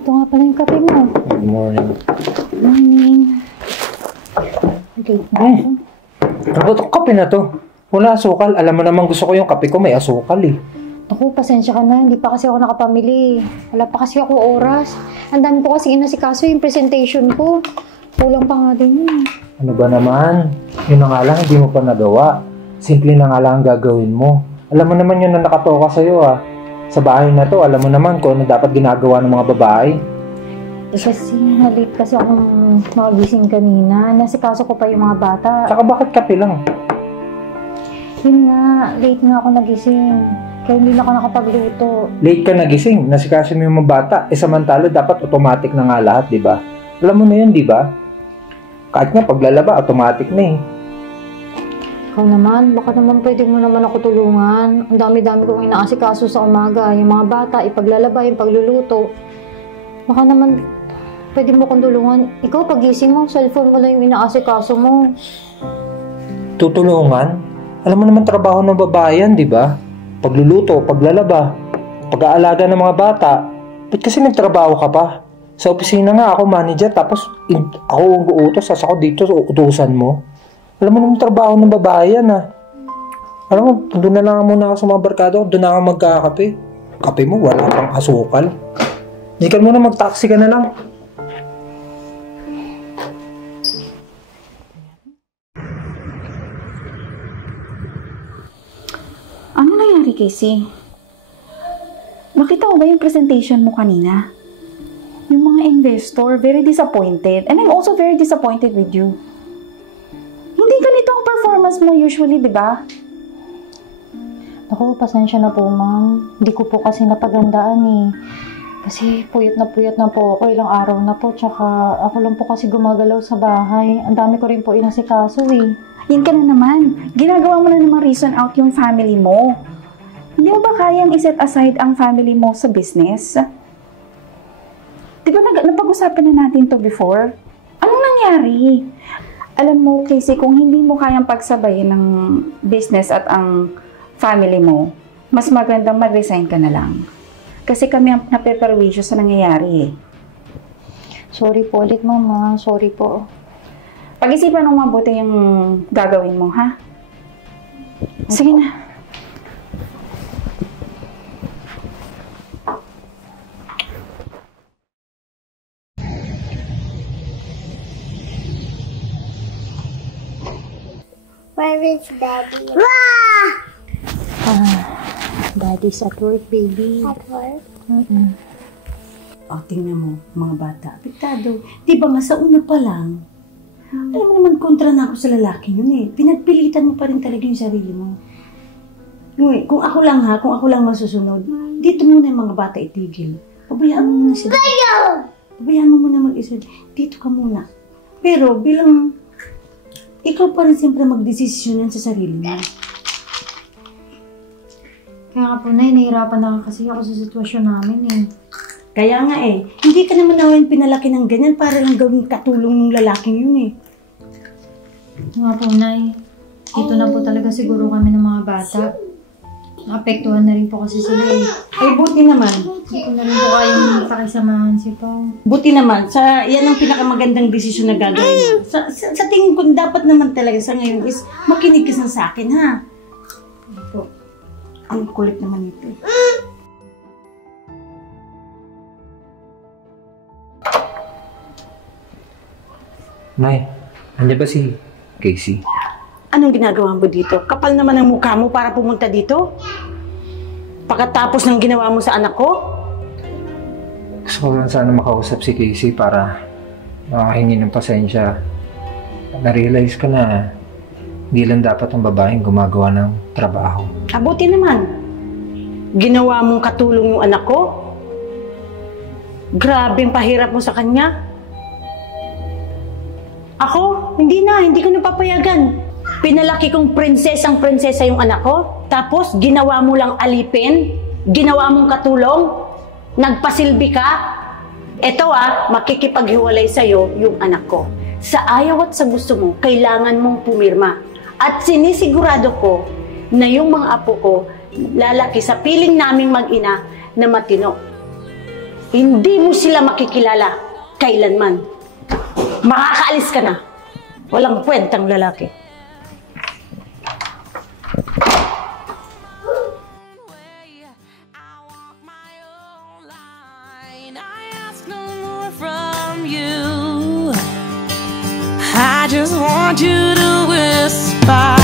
ito nga pala yung kape mo. Good morning. Good morning. Late na ako. Ano ba itong kape na to? Wala asukal. Alam mo naman gusto ko yung kape ko may asukal eh. Naku, pasensya ka na. Hindi pa kasi ako nakapamili. Wala pa kasi ako oras. Ang dami ko kasi inasikaso yung presentation ko. Kulang pa nga din yun. Ano ba naman? Yun na nga lang, hindi mo pa nagawa. Simple na nga lang ang gagawin mo. Alam mo naman yun na nakatoka sa'yo ah. Sa bahay na to, alam mo naman kung ano dapat ginagawa ng mga babae. Eh kasi, na-late kasi akong makagising kanina. Nasikaso ko pa yung mga bata. Tsaka bakit kape lang? Yun nga, late nga ako nagising. Kaya hindi na ako nakapagluto. Late ka nagising, nasikaso mo yung mga bata. Samantala dapat automatic na nga lahat, di ba? Alam mo na yun, di ba? Kahit nga paglalaba, automatic na eh. Ikaw naman, baka naman pwede mo naman ako tulungan. Ang dami-dami kong inaasikaso sa umaga. Yung mga bata, ipaglalaba, yung pagluluto. Baka naman pwede mo kong tulungan. Ikaw, pagising mo, cellphone mo lang yung inaasikaso mo. Tutulungan? Alam mo naman trabaho ng babae yan, di ba? Pagluluto, paglalaba, pag-aalaga ng mga bata. Ba't kasi nagtrabaho ka pa? Sa opisina nga ako manager, tapos ako ang uutos, sas ako dito, utusan mo. Alam mo naman trabaho ng babae yan ah. Alam mo, doon na lang muna ako sa mga barkado, doon na ako magkakape. Kape mo, wala pang asukal. Hindi ka muna mag-taxi ka na lang. Ano nangyari, Casey? Nakita mo ba yung presentation mo kanina? Yung mga investor, very disappointed. And I'm also very disappointed with you. Hindi ganito ang performance mo usually, di ba? Ako, pasensya na po, ma'am. Hindi ko po kasi napagandaan eh. Kasi puyat na po ako. Ilang araw na po. Tsaka ako lang po kasi gumagalaw sa bahay. Ang dami ko rin po inasikaso eh. Yan ka na naman. Ginagawa mo na naman reason out yung family mo. Hindi mo ba kayang iset aside ang family mo sa business? Di ba napag-usapan na natin to before? Anong nangyari? Alam mo, Casey, kung hindi mo kayang pagsabayin ng business at ang family mo, mas magandang mag-resign ka na lang. Kasi kami ang napeperwisyo sa nangyayari eh. Sorry po ulit, mama. Sorry po. Pag-isipan mo mabuti yung gagawin mo, ha? Sige na. Where is Daddy? Wah! Daddy's at work, baby. At work? O, tingnan mo, mga bata. Apektado. Di ba nga sa una pa lang, alam mo naman, kontra na ako sa lalaki yun eh. Pinagpilitan mo pa rin talaga yung sarili mo. Kung ako lang ha, kung ako lang masusunod, dito muna yung mga bata itigil. Pabayaan mo muna sila. Pabayaan mo muna mag-isa. Dito ka muna. Pero bilang ikaw pa rin siyempre magdesisyonan sa sarili mo. Kaya nga po, nahihirapan na kasi ako sa sitwasyon namin eh. Kaya nga eh, hindi ka naman naman pinalaki ng ganyan para lang gawing katulong ng lalaking yun eh. Nga po, Nay. Dito na po talaga siguro kami ng mga bata. Naapektuhan na rin po kasi sila eh. Ay, buti naman. Hindi ko na rin po kayong pakisamahan si Pao. Buti naman. Yan ang pinakamagandang desisyon na gagawin mo. Sa tingin ko, dapat naman talaga sa ngayon is makinig ka sa akin, ha? Opo. Ang kulit naman ito. Nay, nandiyan ba si Casey? Anong ginagawa mo dito? Kapal naman ang mukha mo para pumunta dito? Pagkatapos ng ginawa mo sa anak ko? Gusto ko lang sana makausap si Casey para makahingi ng pasensya. Na-realize ko na hindi lang dapat ang babaeng gumagawa ng trabaho. Abuti naman. Ginawa mong katulong yung anak ko? Grabe ang pahirap mo sa kanya. Ako, hindi ko napapayagan. Pinalaki kong prinsesang-prinsesa yung anak ko, tapos ginawa mo lang alipin, ginawa mong katulong, nagpasilbi ka. Eto makikipaghiwalay sa'yo yung anak ko. Sa ayaw at sa gusto mo, kailangan mong pumirma. At sinisigurado ko na yung mga apo ko lalaki sa piling naming mag-ina na matino. Hindi mo sila makikilala kailanman. Makakaalis ka na. Walang kwentang lalaki. I just want you to whisper